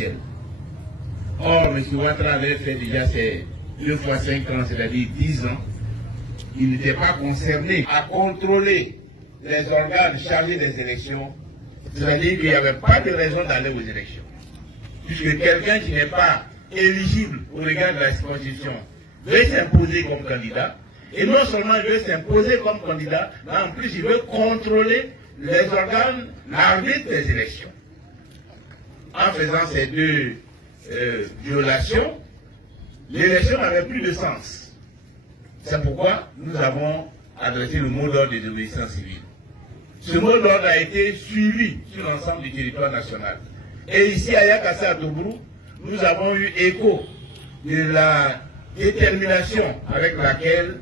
présidentielle. Or, M. Ouattara avait fait déjà ses 2 fois 5 ans, c'est-à-dire 10 ans. Il n'était pas concerné à contrôler les organes chargés des élections. C'est-à-dire qu'il n'y avait pas de raison d'aller aux élections. Puisque quelqu'un qui n'est pas éligible au regard de la Constitution veut s'imposer comme candidat, et non seulement il veut s'imposer comme candidat, mais en plus il veut contrôler les organes, l'arbitre des élections. En faisant ces 2 violations, l'élection n'avait plus de sens. C'est pourquoi nous avons adressé le mot d'ordre des désobéissances civiles. Ce mot d'ordre a été suivi sur l'ensemble du territoire national. Et ici à Yakassé, à Tobrou, nous avons eu écho de la détermination avec laquelle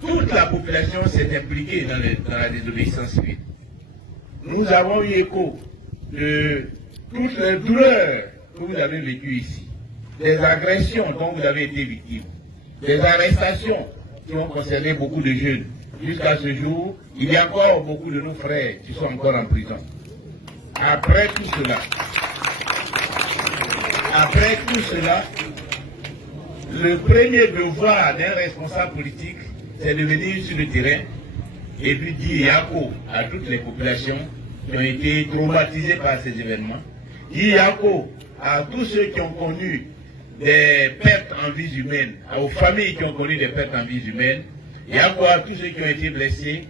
toute la population s'est impliquée dans la désobéissance civile. Nous avons eu écho de toutes les douleurs que vous avez vécues ici, des agressions dont vous avez été victime, des arrestations qui ont concerné beaucoup de jeunes. Jusqu'à ce jour, il y a encore beaucoup de nos frères qui sont encore en prison. Après tout cela, le premier devoir d'un responsable politique, c'est de venir sur le terrain et puis dire Yako à toutes les populations qui ont été traumatisées par ces événements. Dire Yako à tous ceux qui ont connu des pertes en vies humaines, aux familles qui ont connu des pertes en vies humaines. Yako à tous ceux qui ont été blessés.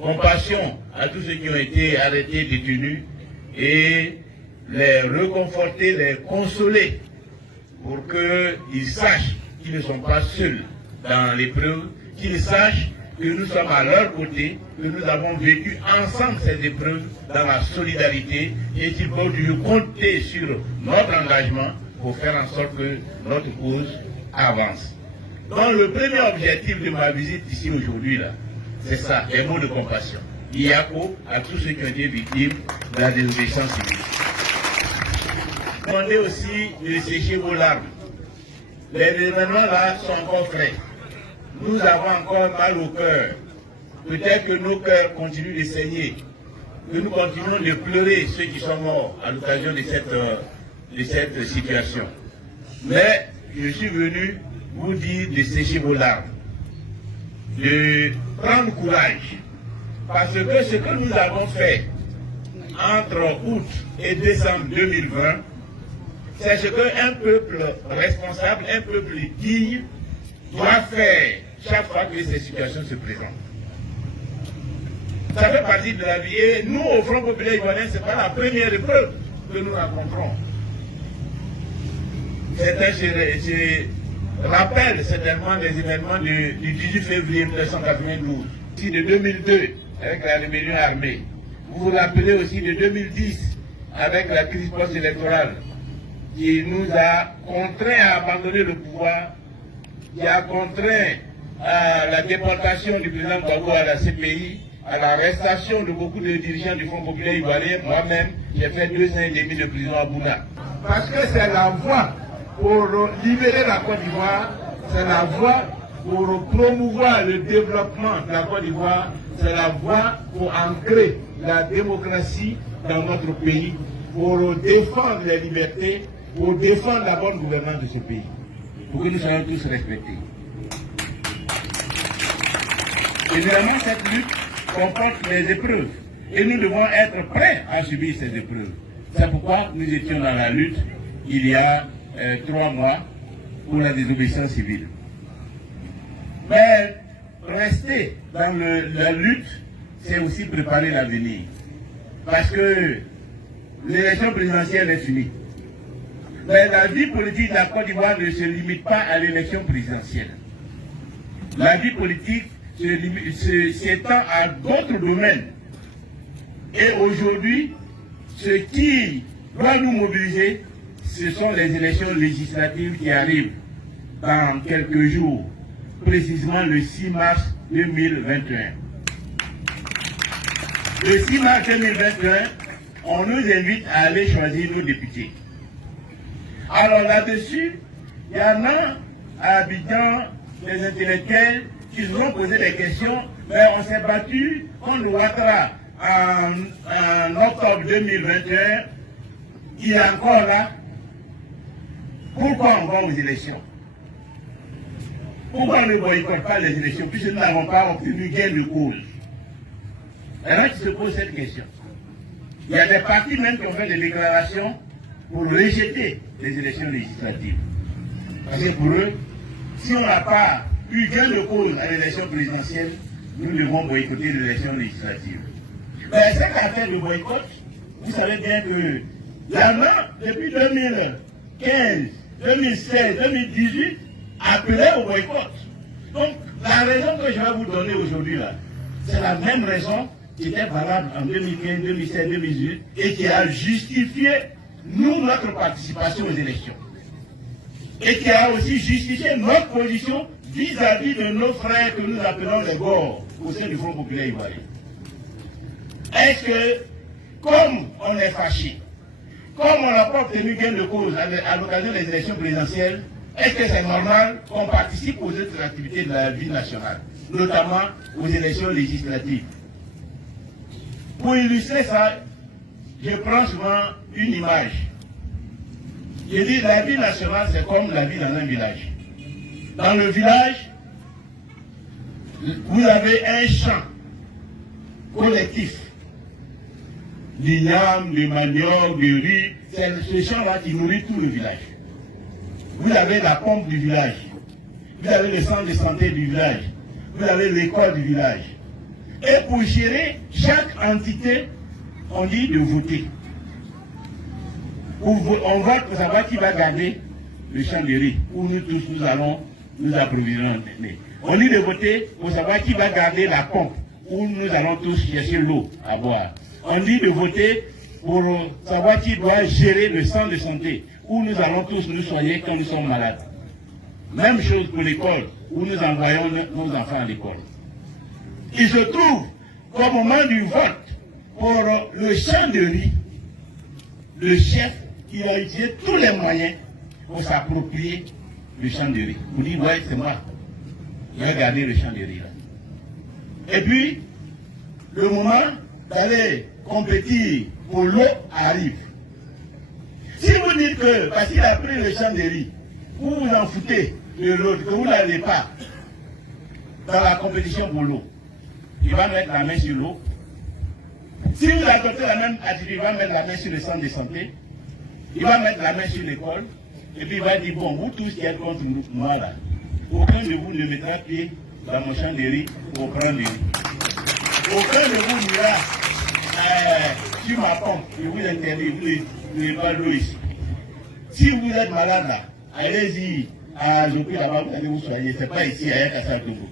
Compassion à tous ceux qui ont été arrêtés, détenus, et les réconforter, les consoler pour qu'ils sachent qu'ils ne sont pas seuls dans l'épreuve, qu'ils sachent que nous sommes à leur côté, que nous avons vécu ensemble ces épreuves dans la solidarité et qu'ils peuvent compter sur notre engagement pour faire en sorte que notre cause avance. Donc le premier objectif de ma visite ici aujourd'hui, c'est ça, les mots de compassion. Yako à tous ceux qui ont été victimes de la désobéissance civile. Demandez aussi de sécher vos larmes. Les événements là sont encore frais. Nous avons encore mal au cœur. Peut-être que nos cœurs continuent de saigner, que nous continuons de pleurer ceux qui sont morts à l'occasion de cette situation. Mais je suis venu vous dire de sécher vos larmes, de prendre courage, parce que ce que nous avons fait entre août et décembre 2020, c'est ce qu'un peuple responsable, un peuple digne doit faire chaque fois que ces situations se présentent. Ça fait partie de la vie. Et nous, au Front populaire ivoirien, ce n'est pas la première épreuve que nous rencontrons. Certains se rappellent certainement des événements du 18 février 1992, aussi de 2002 avec la rébellion armée. Vous vous rappelez aussi de 2010 avec la crise post-électorale qui nous a contraints à abandonner le pouvoir, qui a contraint à la déportation du président Gbagbo à la CPI, à l'arrestation de beaucoup de dirigeants du Front populaire ivoirien. Moi-même, j'ai fait 2 ans et demi de prison à Bouna. Parce que c'est la voie pour libérer la Côte d'Ivoire, c'est la voie pour promouvoir le développement de la Côte d'Ivoire, c'est la voie pour ancrer la démocratie dans notre pays, pour défendre les libertés, pour défendre la bonne gouvernance de ce pays, pour que nous soyons tous respectés. Évidemment, cette lutte comporte des épreuves et nous devons être prêts à subir ces épreuves. C'est pourquoi nous étions dans la lutte il y a 3 mois pour la désobéissance civile. Mais rester dans la lutte, c'est aussi préparer l'avenir. Parce que l'élection présidentielle est finie. Mais la vie politique de la Côte d'Ivoire ne se limite pas à l'élection présidentielle. La vie politique s'étend à d'autres domaines. Et aujourd'hui, ce qui doit nous mobiliser, ce sont les élections législatives qui arrivent dans quelques jours, précisément le 6 mars 2021. Le 6 mars 2021, on nous invite à aller choisir nos députés. Alors là-dessus, il y en a à Abidjan, des intellectuels qui nous ont posé des questions, mais on s'est battu contre Ouattara en octobre 2021. Il est encore là, Pourquoi on va aux élections? Pourquoi on ne boycotte pas les élections puisque nous n'avons pas obtenu gain de cause? Maintenant, qui se pose cette question. Il y a des partis même qui ont fait des déclarations pour rejeter les élections législatives. Parce que pour eux, si on n'a pas eu gain de cause à l'élection présidentielle, nous devons boycotter l'élection législative. Mais cette affaire de boycott, vous savez bien que la main, depuis 2015, 2016, 2018, appelait au boycott. Donc, la raison que je vais vous donner aujourd'hui là, c'est la même raison qui était valable en 2015, 2016, 2018 et qui a justifié, nous, notre participation aux élections. Et qui a aussi justifié notre position vis-à-vis de nos frères que nous appelons les Gors au sein du Front populaire ivoirien. Est-ce que, comme on est fâché, comme on n'a pas obtenu gain de cause à l'occasion des élections présidentielles, est-ce que c'est normal qu'on participe aux autres activités de la vie nationale, notamment aux élections législatives? Pour illustrer ça, je prends souvent une image. Je dis la vie nationale, c'est comme la vie dans un village. Dans le village, vous avez un champ collectif. D'igname, de manioc, de riz, c'est ce champ-là qui nourrit tout le village. Vous avez la pompe du village, vous avez le centre de santé du village, vous avez l'école du village. Et pour gérer chaque entité, on dit de voter. On vote pour savoir qui va garder le champ de riz, où nous tous nous allons nous approvisionner. On dit de voter pour savoir qui va garder la pompe, où nous allons tous chercher l'eau à boire. On dit de voter pour savoir qui doit gérer le centre de santé, où nous allons tous nous soigner quand nous sommes malades. Même chose pour l'école, où nous envoyons nos enfants à l'école. Il se trouve qu'au moment du vote pour le champ de riz, le chef qui a utilisé tous les moyens pour s'approprier le champ de riz. Vous dites, ouais, c'est moi. Je vais garder le champ de riz là. Et puis, le moment d'aller compétir pour l'eau arrive. Si vous dites que, parce qu'il a pris le champ de riz, vous vous en foutez de l'autre, que vous n'allez pas dans la compétition pour l'eau, il va mettre la main sur l'eau. Si vous adoptez la même attitude, il va mettre la main sur le centre de santé, il va mettre la main sur l'école, et puis il va dire, bon, vous tous qui êtes contre moi là, aucun de vous ne mettra pied dans mon champ de riz pour prendre le riz. Aucun de vous n'ira sur ma pompe, je vous interdis, vous n'avez pas l'eau ici. Si vous êtes malade là, allez-y à Jopi là-bas, vous allez vous soigner, c'est pas ici à Yakassa-Togo.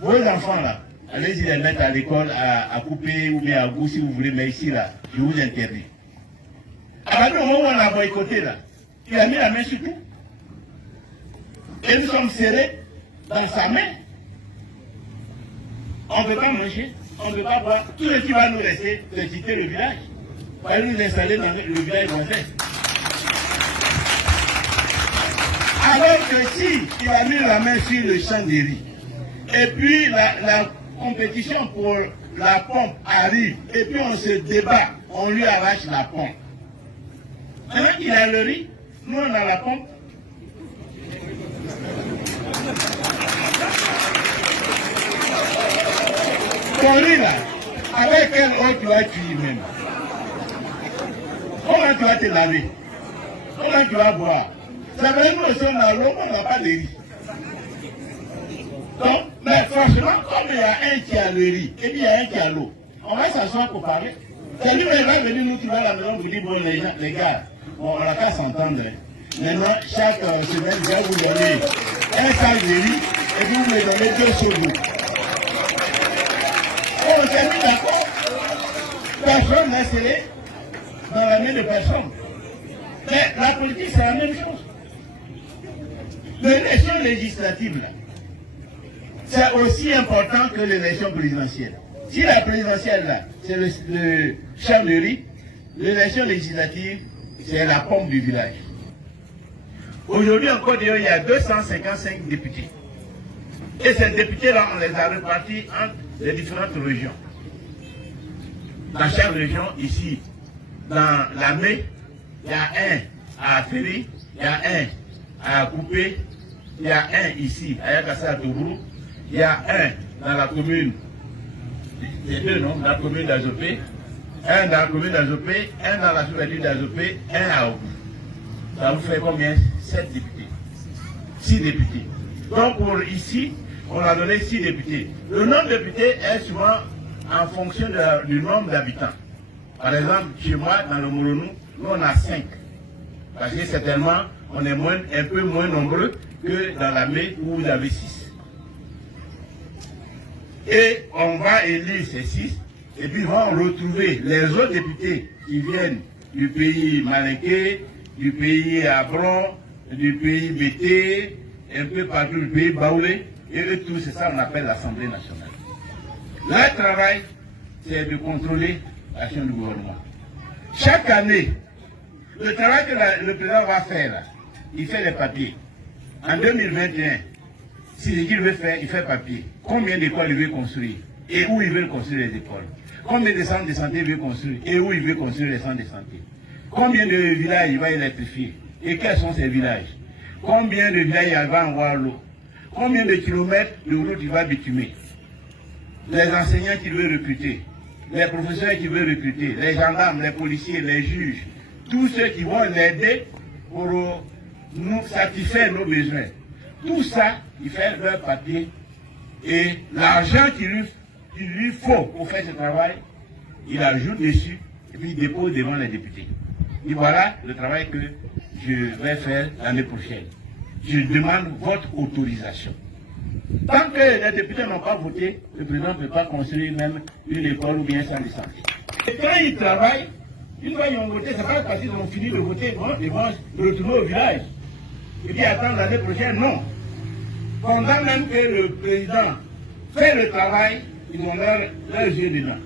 Vos enfants là, allez-y les mettre à l'école à couper ou bien à goût si vous voulez, mais ici là, je vous interdis. À partir du moment où on a boycotté là, il a mis la main sur tout. Et nous sommes serrés dans sa main. On ne peut pas manger, on ne peut pas boire. Tout ce qui va nous rester, c'est quitter le village. On va nous installer dans le village voisin. Alors que si il a mis la main sur le champ de riz, et puis la compétition pour la pompe arrive, et puis on se débat, on lui arrache la pompe. Maintenant qu'il a le riz, nous on a la pompe. Ton riz là, avec quelle eau tu vas cuire même? Comment tu vas te laver? Comment tu vas boire? Ça veut dire que nous sommes dans l'eau, on n'a pas de riz. Donc, mais franchement, comme il y a un qui a le riz, et puis il y a un qui a l'eau, on va s'asseoir pour parler. C'est lui qui va venir nous trouver à la maison, vous dire, bon les gars, bon, on n'a qu'à s'entendre. Maintenant, chaque semaine, je vais vous donner un sac de riz, et puis vous me donnez 2 seaux d'eau. On s'est mis d'accord. Personne n'est scellé dans la main de personne. Mais la politique, c'est la même chose. L'élection législative, là, c'est aussi important que l'élection présidentielle. Si la présidentielle, là, c'est le champ de riz, l'élection législative, c'est la pompe du village. Aujourd'hui, en Côte d'Ivoire, il y a 255 députés. Et ces députés-là, on les a répartis entre les différentes régions. Dans chaque région, ici, dans la Mé, il y a un à Ferry, il y a un à couper. Il y a un ici, à Yakassa Tourou. Il y a un dans la commune, les deux non, dans la commune d'Azopé. Un dans la commune d'Azopé, un dans la sous-région d'Azopé, un à Oku. Ça vous fait combien? 7 députés. 6 députés. Donc pour ici, on a donné 6 députés. Le nombre de députés est souvent en fonction du nombre d'habitants. Par exemple, chez moi, dans le Mourounou, nous on a 5. Parce que certainement, on est un peu moins nombreux que dans la Mé où vous avez 6. Et on va élire ces 6, et puis on va retrouver les autres députés qui viennent du pays Malinké, du pays Abron, du pays Bété, un peu partout du pays Baoulé, et eux tous, c'est ça qu'on appelle l'Assemblée nationale. Leur travail, c'est de contrôler l'action du gouvernement. Chaque année, le travail que le président va faire, là, il fait les papiers. En 2021, si ce qu'il veut faire, il fait papier. Combien d'écoles il veut construire et où il veut construire les écoles. Combien de centres de santé il veut construire et où il veut construire les centres de santé. Combien de villages il va électrifier et quels sont ces villages. Combien de villages il va avoir l'eau. Combien de kilomètres de route il va bitumer. Les enseignants qu'il veut recruter, les professeurs qu'il veut recruter, les gendarmes, les policiers, les juges, tous ceux qui vont l'aider pour nous satisfaire nos besoins. Tout ça, il fait leur papier et l'argent qu'il lui faut pour faire ce travail, il ajoute dessus et puis il dépose devant les députés. Et voilà le travail que je vais faire l'année prochaine. Je demande votre autorisation. Tant que les députés n'ont pas voté, le président ne peut pas construire même une école ou bien un centre de santé. Et quand ils travaillent, une fois qu'ils ont voté, c'est pas parce qu'ils ont fini de voter, ils vont retourner au village. Et puis attendre l'année prochaine, non. Pendant même que le président fait le travail, ils ont leurs yeux dedans.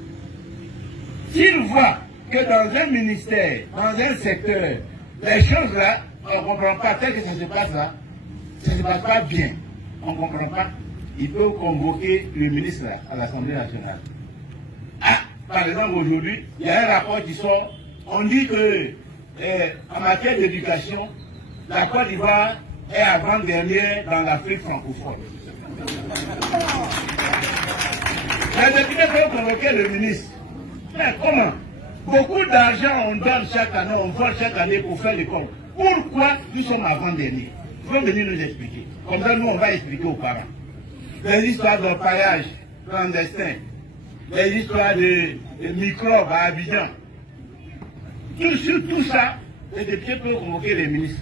S'ils voient que dans un ministère, dans un secteur, les choses là, on ne comprend pas tel que ça se passe là, ça ne se passe pas bien, on ne comprend pas, ils peuvent convoquer le ministre là, à l'Assemblée nationale. Ah, par exemple aujourd'hui, il y a un rapport qui sort, on dit que en matière d'éducation, la Côte d'Ivoire est avant-dernière dans l'Afrique francophone. Les députés peuvent convoquer le ministre. Mais comment? Beaucoup d'argent on donne chaque année, on vole chaque année pour faire l'école. Pourquoi nous sommes avant-derniers? Ils vont venir nous expliquer. Comme ça, nous, on va expliquer aux parents. Les histoires de paillage clandestin, les histoires de microbes à Abidjan. Sur tout ça, les députés peuvent convoquer les ministres.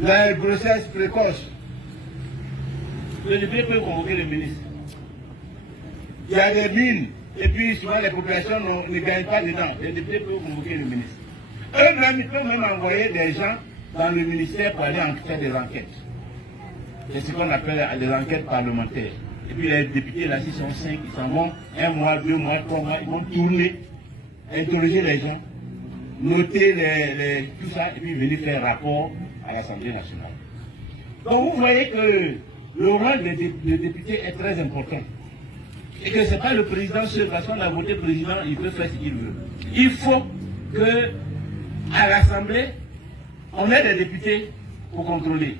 La grossesse précoce, les députés peuvent convoquer les ministres. Il y a des mines, et puis souvent les populations ne gagnent pas dedans. Les députés peuvent convoquer le ministre. Eux-mêmes, ils peuvent même envoyer des gens dans le ministère pour aller faire des enquêtes. C'est ce qu'on appelle des enquêtes parlementaires. Et puis les députés, là, s'ils sont 5, ils s'en vont 1 mois, 2 mois, 3 mois, ils vont tourner, interroger les gens, noter tout ça, et puis venir faire rapport à l'Assemblée nationale. Donc vous voyez que le rôle des députés est très important. Et que ce n'est pas le président seul, parce qu'on a voté président, il peut faire ce qu'il veut. Il faut que, à l'Assemblée, on ait des députés pour contrôler.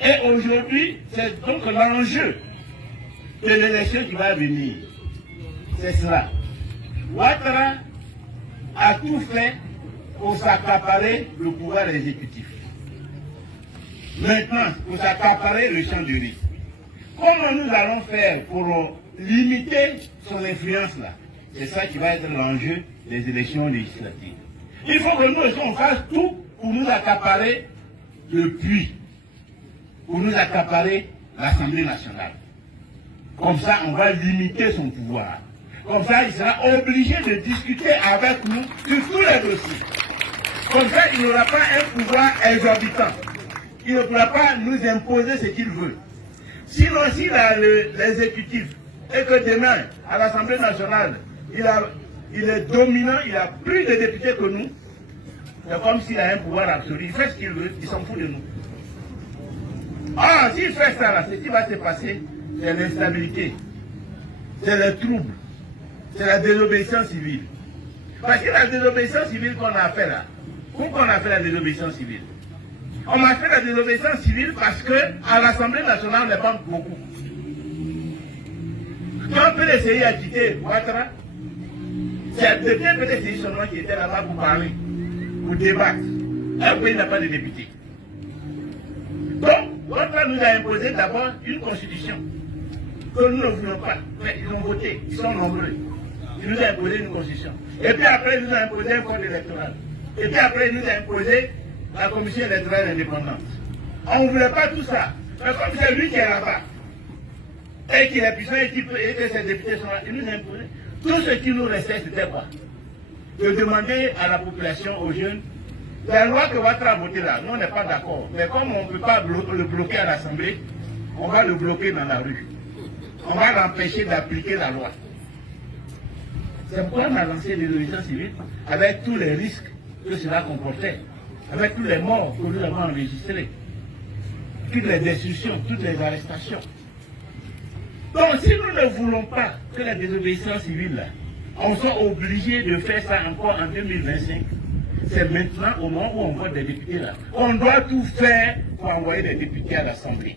Et aujourd'hui, c'est donc l'enjeu de l'élection qui va venir. C'est cela. Ouattara a tout fait pour s'accaparer le pouvoir exécutif. Maintenant, pour s'accaparer le champ du riz. Comment nous allons faire pour limiter son influence là? C'est ça qui va être l'enjeu des élections législatives. Il faut que nous on fasse tout pour nous accaparer le puits, pour nous accaparer l'Assemblée nationale. Comme ça, on va limiter son pouvoir. Comme ça, il sera obligé de discuter avec nous sur tous les dossiers. Comme ça, il n'aura pas un pouvoir exorbitant. Il ne pourra pas nous imposer ce qu'il veut. Sinon, s'il a l'exécutif et que demain, à l'Assemblée nationale, il est dominant, il a plus de députés que nous, c'est comme s'il a un pouvoir absolu. Il fait ce qu'il veut, il s'en fout de nous. Ah, s'il fait ça, là, ce qui va se passer, c'est l'instabilité, c'est le trouble, c'est la désobéissance civile. Parce que la désobéissance civile qu'on a fait là, pourquoi on a fait la désobéissance civile? On m'a fait la désobéissance civile parce qu'à l'Assemblée nationale, on n'est pas beaucoup. Quand on peut essayer à quitter Ouattara, c'est peut-être ces seulement qui étaient là-bas pour parler, pour débattre. Un pays n'a pas de députés. Donc, Ouattara nous a imposé d'abord une constitution que nous ne voulons pas. Mais ils ont voté, ils sont nombreux. Il nous a imposé une constitution. Et puis après, il nous a imposé un code électoral. Et puis après, il nous a imposé la commission électorale indépendante. On ne voulait pas tout ça. Mais comme c'est lui qui est là-bas, et qu'il est puissant, et que ses députés sont là, il nous a imposé. Tout ce qui nous restait, c'était quoi? De demander à la population, aux jeunes, la loi que Ouattara a votée là, nous on n'est pas d'accord. Mais comme on ne peut pas le bloquer à l'Assemblée, on va le bloquer dans la rue. On va l'empêcher d'appliquer la loi. C'est pourquoi on a lancé désobéissance civile avec tous les risques que cela comportait, avec tous les morts que nous avons enregistrés, toutes les destructions, toutes les arrestations. Donc si nous ne voulons pas que la désobéissance civile, là, on soit obligé de faire ça encore en 2025, c'est maintenant au moment où on vote des députés là. On doit tout faire pour envoyer des députés à l'Assemblée.